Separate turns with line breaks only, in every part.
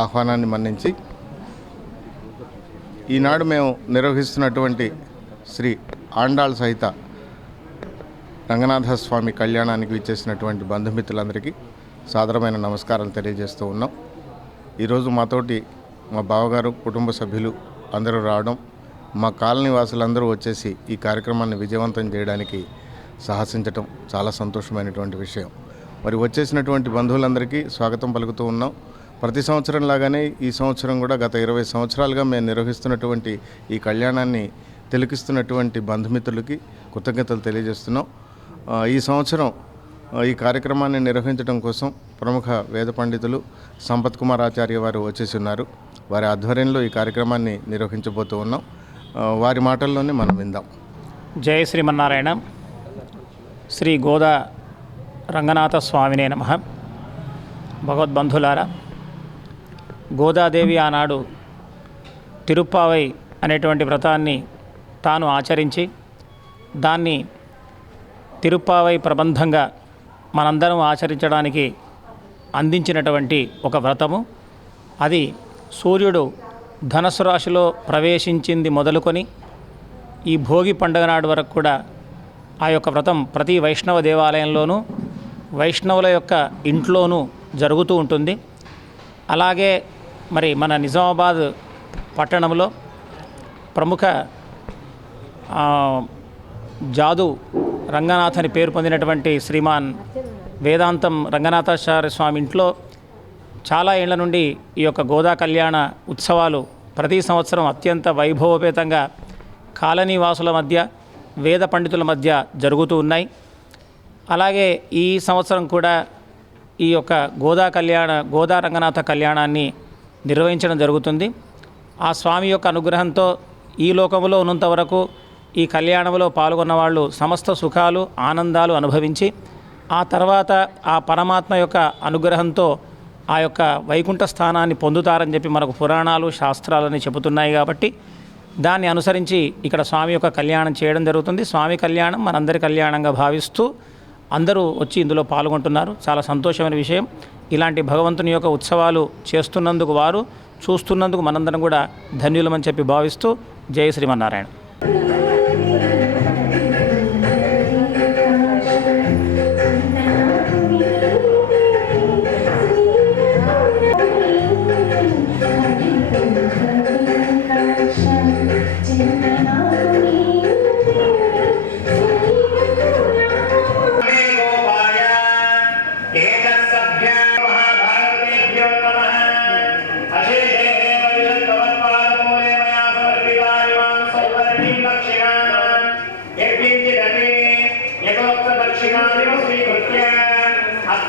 ఆహ్వానాన్ని మన్నించి ఈనాడు మేము నిర్వహిస్తున్నటువంటి శ్రీ ఆండాళ్ సహిత రంగనాథస్వామి కళ్యాణానికి విచ్చేసినటువంటి బంధుమిత్రులందరికీ సాదరమైన నమస్కారం తెలియజేస్తూ ఉన్నాం. ఈరోజు మాతోటి మా బావగారు కుటుంబ సభ్యులు అందరూ రావడం మా కాలనీ వాసులందరూ వచ్చేసి ఈ కార్యక్రమాన్ని విజయవంతం చేయడానికి సాహసించటం చాలా సంతోషమైనటువంటి విషయం. మరి వచ్చేసినటువంటి బంధువులందరికీ స్వాగతం పలుకుతూ ఉన్నాం. ప్రతి సంవత్సరం లాగానే ఈ సంవత్సరం కూడా గత ఇరవై సంవత్సరాలుగా మేము నిర్వహిస్తున్నటువంటి ఈ కళ్యాణాన్ని తిలకిస్తున్నటువంటి బంధుమిత్రులకి కృతజ్ఞతలు తెలియజేస్తున్నాం. ఈ సంవత్సరం ఈ కార్యక్రమాన్ని నిర్వహించడం కోసం ప్రముఖ వేద పండితులు సంపత్ కుమార్ ఆచార్య వారు వచ్చేసి ఉన్నారు. వారి ఆధ్వర్యంలో ఈ కార్యక్రమాన్ని నిర్వహించబోతూ ఉన్నాం. వారి మాటల్లోనే మనం విందాం.
జయ శ్రీమన్నారాయణ. శ్రీ గోదా రంగనాథ స్వామినే నమ. భగవద్బంధులారా గోదాదేవి ఆనాడు తిరుప్పావై అనేటువంటి వ్రతాన్ని తాను ఆచరించి దాన్ని తిరుప్పావై ప్రబంధంగా మనందరం ఆచరించడానికి అందించినటువంటి ఒక వ్రతము. అది సూర్యుడు ధనస్సు రాశిలో ప్రవేశించింది మొదలుకొని ఈ భోగి పండుగ నాడు వరకు కూడా ఆ యొక్క వ్రతం ప్రతి వైష్ణవ దేవాలయంలోనూ వైష్ణవుల యొక్క ఇంట్లోనూ జరుగుతూ ఉంటుంది. అలాగే మరి మన నిజామాబాద్ పట్టణంలో ప్రముఖ జాదు రంగనాథ్ అని పేరు పొందినటువంటి శ్రీమాన్ వేదాంతం రంగనాథాచార్య స్వామి ఇంట్లో చాలా ఏళ్ళ నుండి ఈ యొక్క గోదా కళ్యాణ ఉత్సవాలు ప్రతి సంవత్సరం అత్యంత వైభవోపేతంగా కాలనీ వాసుల మధ్య వేద పండితుల మధ్య జరుగుతూ ఉన్నాయి. అలాగే ఈ సంవత్సరం కూడా ఈ యొక్క గోదా కళ్యాణ గోదా రంగనాథ కళ్యాణాన్ని నిర్వహించడం జరుగుతుంది. ఆ స్వామి యొక్క అనుగ్రహంతో ఈ లోకంలో ఉన్నంత వరకు ఈ కళ్యాణంలో పాల్గొన్న వాళ్ళు సమస్త సుఖాలు ఆనందాలు అనుభవించి ఆ తర్వాత ఆ పరమాత్మ యొక్క అనుగ్రహంతో ఆ యొక్క వైకుంఠ స్థానాన్ని పొందుతారని చెప్పి మనకు పురాణాలు శాస్త్రాలని చెబుతున్నాయి కాబట్టి దాన్ని అనుసరించి ఇక్కడ స్వామి యొక్క కళ్యాణం చేయడం జరుగుతుంది. స్వామి కళ్యాణం మనందరి కళ్యాణంగా భావిస్తూ అందరూ వచ్చి ఇందులో పాల్గొంటున్నారు. చాలా సంతోషమైన విషయం. ఇలాంటి భగవంతుని యొక్క ఉత్సవాలు చేస్తున్నందుకు వారు చూస్తున్నందుకు మనందరం కూడా ధన్యులమని చెప్పి భావిస్తూ జయ శ్రీమన్నారాయణ.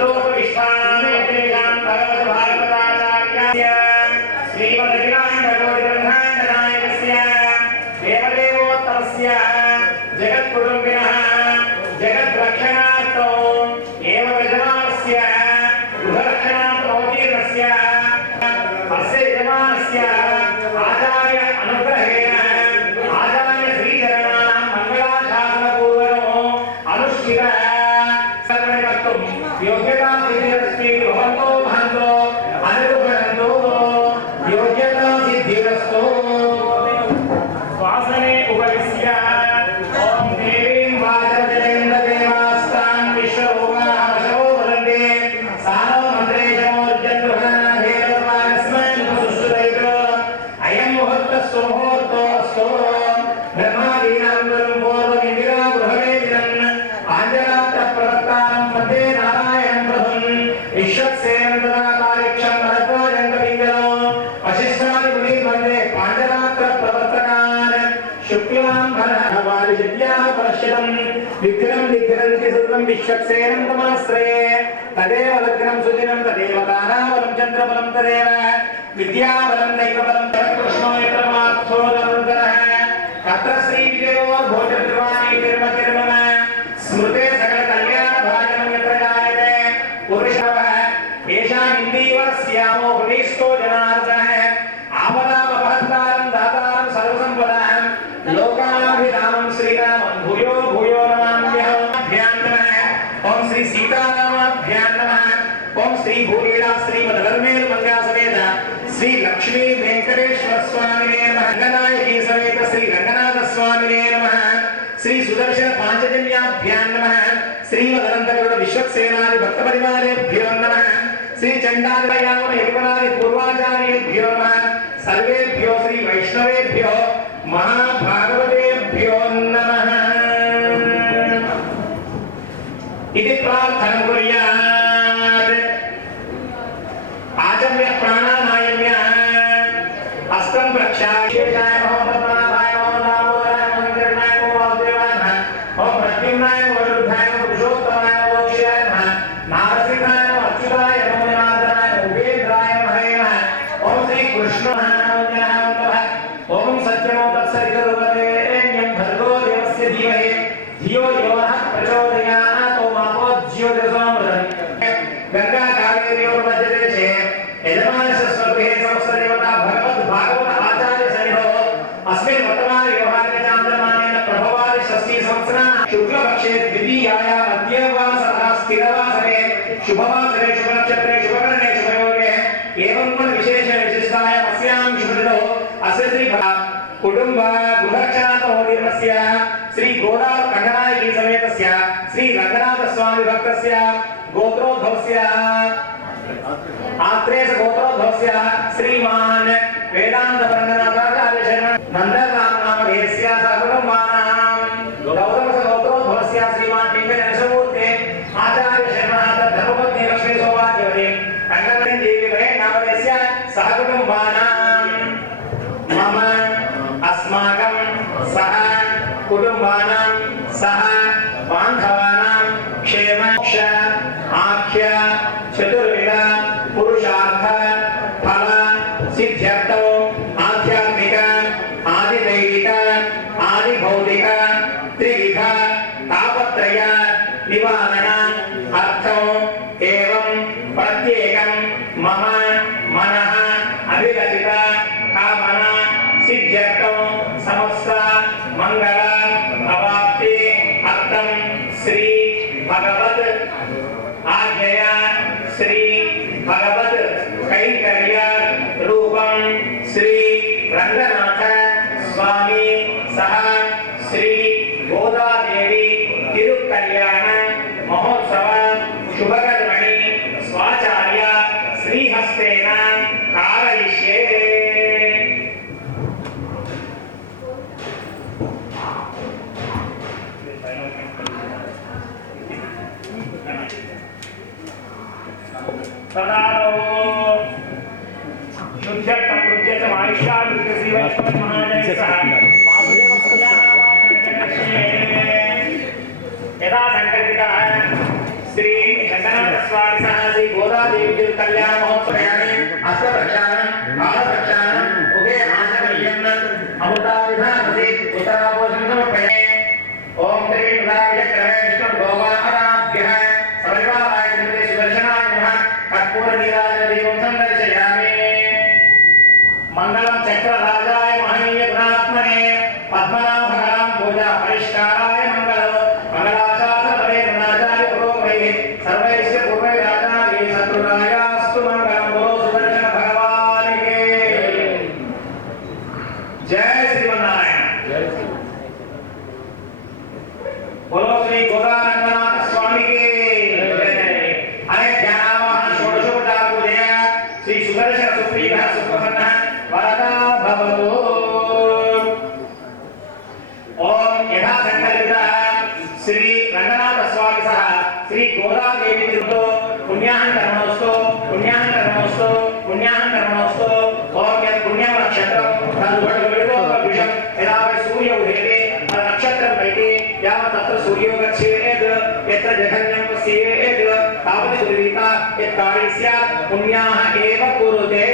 దేవదేవోత్తమస్య యోగ్యతా సిద్ధిరస్మి భవంతో विश्वक्सेनं तमाश्रये तदेव लग्नं सुदिनं तदेव दानावलं चन्द्रबलं, तदेव विद्याबलं, दैवबलं कृष्णो यत्रमार्थो नरुदरः तत्र श्रीविजयो भोजत्वानि निर्मतिर्मम स्मृते सकलकल्याणभाजनं यत्र जायते। पुरुषः येषाम् इन्दीवरस्यामो हृदयस्थो जनार्दनः आपदामपहस्तारं दातारं सर्वसम्पदां लोकाभिरामं श्रीरामं भूयो भूयो नमाम्यहभ्यां नमः श्री सीतारामाभ्यां नमः श्री भूलीला श्री मधुर्मेल श्री लक्ष्मी वेंकटेश्वर नमः। रंगनायकी समेत श्री रंगनाथ नमः। श्री सुदर्शन पांचजन्याभ्यां नमः। श्रीमदनंदगरुड विश्वक्सेनानि भक्तपरिवारेभ्यो नमः। శ్రీ సుదర్శన పాంచజన్యాభ్యాం నమః శ్రీమదనంతగరుడ విశ్వక్సేనాది పూర్వాచార్యేభ్యో సర్వేభ్యో శ్రీ వైష్ణవేభ్యో మహాభాగవతే శుభయోగే ఏవం గుణ విశేష విశిష్టాయ అస్యాం శుభదిలో అస్య శ్రీ భ- కుటుంబ గుణక్షణాతోదీర్ణస్య శ్రీ గోదావరి కంగనాయకి సమేతస్య శ్రీ రంగనాథ స్వామి భక్తస్య గోత్రోద్భవస్య ఆత్రేయ గోత్రోద్భవస్య శ్రీమాన్ వేదాంత రంగనాథాచార్య శర్మ సహకుటుంబానాం మమ అస్మాకం సహ కుటుంబానాం సహ బాంధవానాం. క్షేమోక్ష ఆఖ్య చతుర్విధ పురుషార్థ ఫల సిద్ధ్యర్థం ఆధ్యాత్మిక ఆదిదైవిక ఆది త్రివిధ తాపత్రయ నివారణ అర్థం ఏవం ప్రత్యేకం మమ మన श्रीहस्तेन कारयिष्ये। तदा शुद्ध प्रकृत्य यदा सङ्कल्पितः श्रीरङ्गनाथस्वामिनः యథా కళ్యాణ మహోత్సవ पुण्याहं कर्मोस्तु ओम यत् पुण्यं नक्षत्रं तद्वड् यदा सूर्य उदेते नक्षत्रं वैते यावत् तत्र सूर्यो गच्छेत् यत्र जघन्यं पश्येत् तावत् सुरवीता यत् कार्य स्यात् पुण्याः एव कुरुते।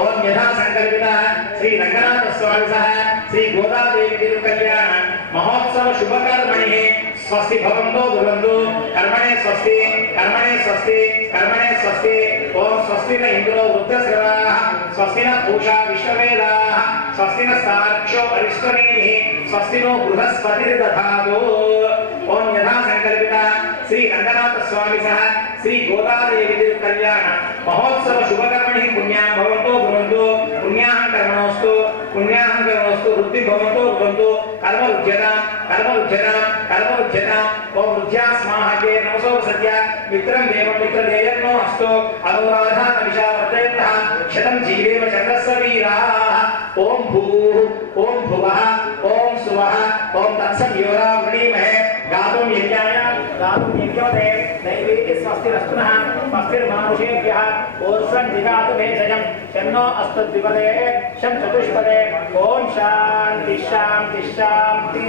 ओम यथा संकल्पितः श्री रंगनाथ स्वामी सह श्री गोदादेवी तिरुकल्याण। महोत्सव शुभकर्मणि। स्वस्ति भवन्तो दुरन्तो कर्मणे स्वस्ति कर्मणे स्वस्ति कर्मणे स्वस्ति ओम स्वस्ति न इन्द्रो वृद्धश्रवाः स्वस्ति न पूषा विश्ववेदाः स्वस्ति न साक्षो अरिष्टनेमिः स्वस्ति नो बृहस्पतिर्दधातु ओम यथा संकल्पिता శ్రీ రంగనాథ స్వామి సహ శ్రీ గోదాదేవి కళ్యాణ మహోత్సవ శుభకర్మణి పుణ్యాం భవంతో భవంతు పుణ్యాహం కర్మణోస్తు పుణ్యాహం కర్మణోస్తు వృద్ధి భవంతో భవంతు కర్మ రుజ్యత కర్మ రుజ్యత కర్మ రుజ్యత ఓ వృద్ధ్యా స్మాహకే నమసో సత్య మిత్రం దేవం మిత్రదేయన్నో అస్తు అనురాధాన విశావర్తయంతః శతం జీవేమ చంద్ర దైవీతి స్వస్తిరస్తునః స్వస్తిర్మానుషేభ్యः ఓర్స్వం జిగాతు భేషజం శన్నో అస్తు ద్విపదే శం చతుష్పదే ఓం శాంతి శాంతి శాంతి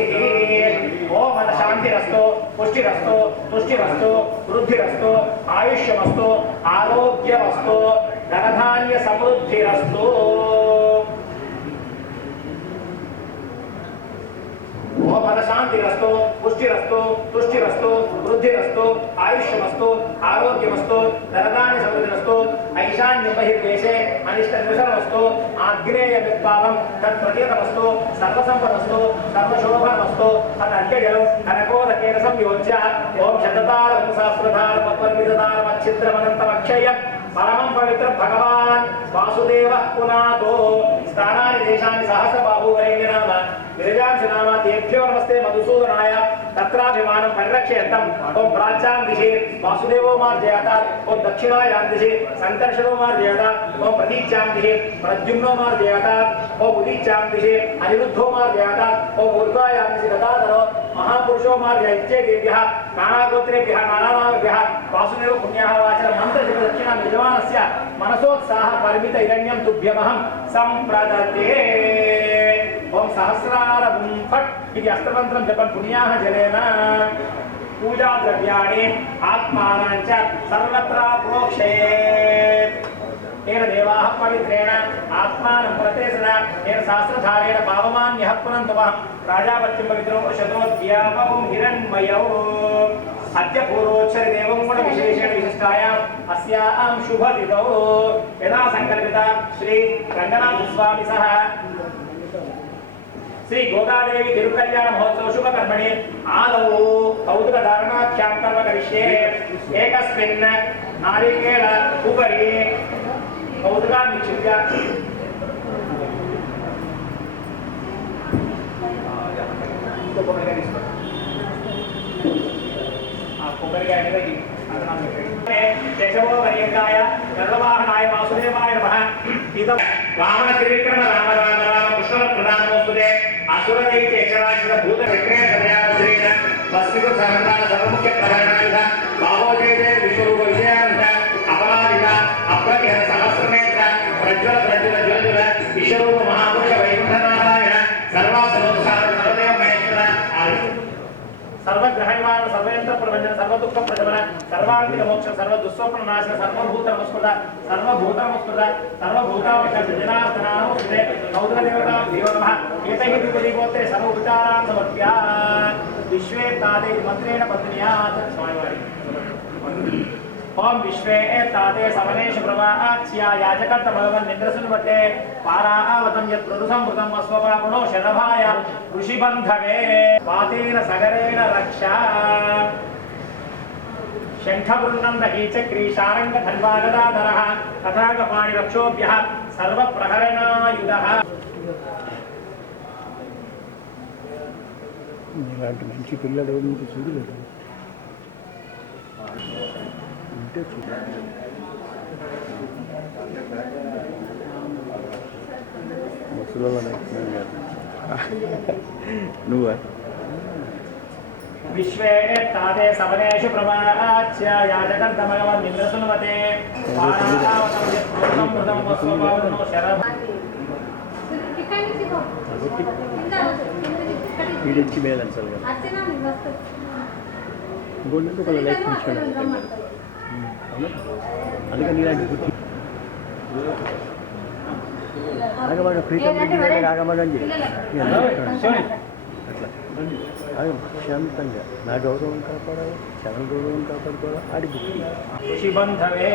ఓం అన శాంతిరస్తు పుష్టిరస్తు తుష్టిరస్తు వృద్ధిరస్తు ఆయుష్యమస్తు ఆరోగ్యమస్తు ధనధాన్య సమృద్ధిరస్తు ఓం పద శాంతిరస్తు పుష్టిరస్తు తుష్టిరస్తు వృద్ధిరస్తు ఆయుష్యమస్తు ఆరోగ్యమస్తు ధనదాని సమృద్ధిరస్తు ఐశాన్య బహిర్దేశే అనిష్ట నివసనమస్తు ఆగ్నేయ విద్భావం తత్ప్రతీతమస్తు సర్వసంపదస్తు సర్వశోభనమస్తు తదర్ఘ్యజలం కనకోదకేన సంయోజ్య ఓం శతతారం సహస్రధారం అపరిమితారం అచ్ఛిద్రమనంతమక్షయం పరమం పవిత్ర భగవాన్ వాసుదేవ పునాతో స్థానాన్ని దేశాన్ని సహస్ర బాబు వరేణ్య నామ गिरिजाक्षनामा तेभ्यो नमस्ते मधुसूदनाय तत्राभिमानं परिरक्षयन्तम् ओं प्राच्यां दिशि वासुदेवो मार्जयात् ओं दक्षिणायां दिशि सङ्कर्षणो मार्जयात् ओं प्रतीच्यां दिशि प्रद्युम्नो मार्जयात् ओं उदीच्यां दिशि अनिरुद्धो मार्जयात् ओं ऊर्ध्वायां दिशि गदाधरो महापुरुषो मार्जयत्येभ्यः नानागोत्रेभ्यः नानानामेभ्यः वासुदेव पुण्याः वाचन मन्त्रदक्षिणां यजमानस्य मनसोत्साहपरिमित इरण्यं तुभ्यमहं सम्प्रदते ఓం సహస్రారం ఫట్ ఇది అష్టమంత్రం జపం పుణ్యా జనేన. పూజా ద్రవ్యాన్ని ఆత్మానం సర్వత్రా ప్రోక్షయేత్ తేన దేవా పవిత్రేణ ఆత్మానం ప్రతేసన తేన శాస్త్రధారేణ పావమాన్య పునంతమ రాజాపత్యం పవిత్రో శతోద్యాపం హిరణ్మయౌ. అద్య పూర్వోచ్చరి దేవం గుణ విశేషణ విశిష్టాయాం. అస్యాం శుభదిదౌ యథా సంకల్పిత. శ్రీ రంగనాథ స్వామి సహ. ಶ್ರೀ ಗೋದಾದೇವಿ ತಿರುಕಲ್ಯಾಣ ಮಹೋತ್ಸವ ಶುಭಕರ್ಮಣಿ ಆದವು ಕೌತುಕ ಧಾರಣಾಖ್ಯಾತ್ಕರ್ಮ ಕರಿಷ್ಯೆ ಏಕಸ್ಮಿನ್ ನಾರಿಕೇಳ ಉಪರಿ ಕೌತುಕ ನಿಕ್ಷಿಪ್ಯ ಕೇಶವೋ ಪರ್ಯಂಕಾಯ ಗರ್ವವಾಹನಾಯ ವಾಸುದೇವಾಯ ನಮಃ ಇದು ವಾಮನ ತ್ರಿವಿಕ್ರಮ ರಾಮ ರಾಮ ರಾಮ आसुरा देखते एकराज का भूत विक्रय करने आ रहे हैं बस्ती को सामना सर्वमुख्य पराना ప్రపంచన సర్వ దుఃఖ ప్రజమన సర్వాంతిక మోక్షం సర్వ దుస్వప్న నాశన సర్వభూత నమస్కృత సర్వభూత నమస్కృత సర్వభూతామిక జనార్దనామస్తే కౌతుక దేవతా దేవ నమః. ఏతై విపదీపోత్రే సర్వ సమర్ప్యా విశ్వే తాదే మంత్రేణ పత్న్యాత్ స్వామివారి ఓం విశ్వే తాతే సమనేషు ప్రవాచ్య యాజకర్త భగవన్ నింద్రసున్వతే పారావతం యత్ మృదుసంవృతం అస్వపాపుణో శరభాయ ఋషిబంధవే. పాతేన సగరేణ రక్ష. శంఖవృందం దహీచక్రీ శారంగ ధన్వాగదాధర తథాగపాణి రక్షోభ్య సర్వప్రహరణాయుధ
ఇలాంటి మంచి పిల్లడు మీకు చూడలేదు? ఉంటే చూడాలి ముసలి నువ్వా?
వద్దు. కింద నుంచి ఇక్కడికి.
వీడించి మీద అసలు కదా. ఇంకోటి ఒక లైఫ్
రమ్మంటారు.
అందుకని ఇలాంటి బుద్ధి ఆగమాడ ప్రీతం
ఏంటంటే మరి
ఆగమాడని
ಅದು ಕ್ಷಮಿತಂಗ ನಾ
ಗೌರವವನ್ನು ಕಾಪಾಡೋದು ಜನ ಗೌರವವನ್ನು ಕಾಪಾಡ್ಕೊಳ್ಳೋ ಆಡಿಬಿಟ್ಟು ಖುಷಿ ಬಂಧವೇ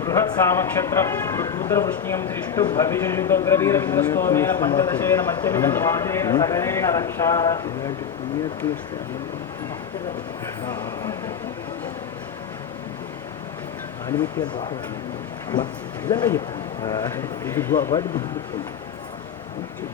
बृहत् सामक्षत्र रुद्रवृष्णियं दृष्टु भविजुर्युगग्रवीरविन्द्रस्तोमेन पञ्चदशेन मध्यमिदं वादेन सकलेन रक्षा आनिमित्य Thank you.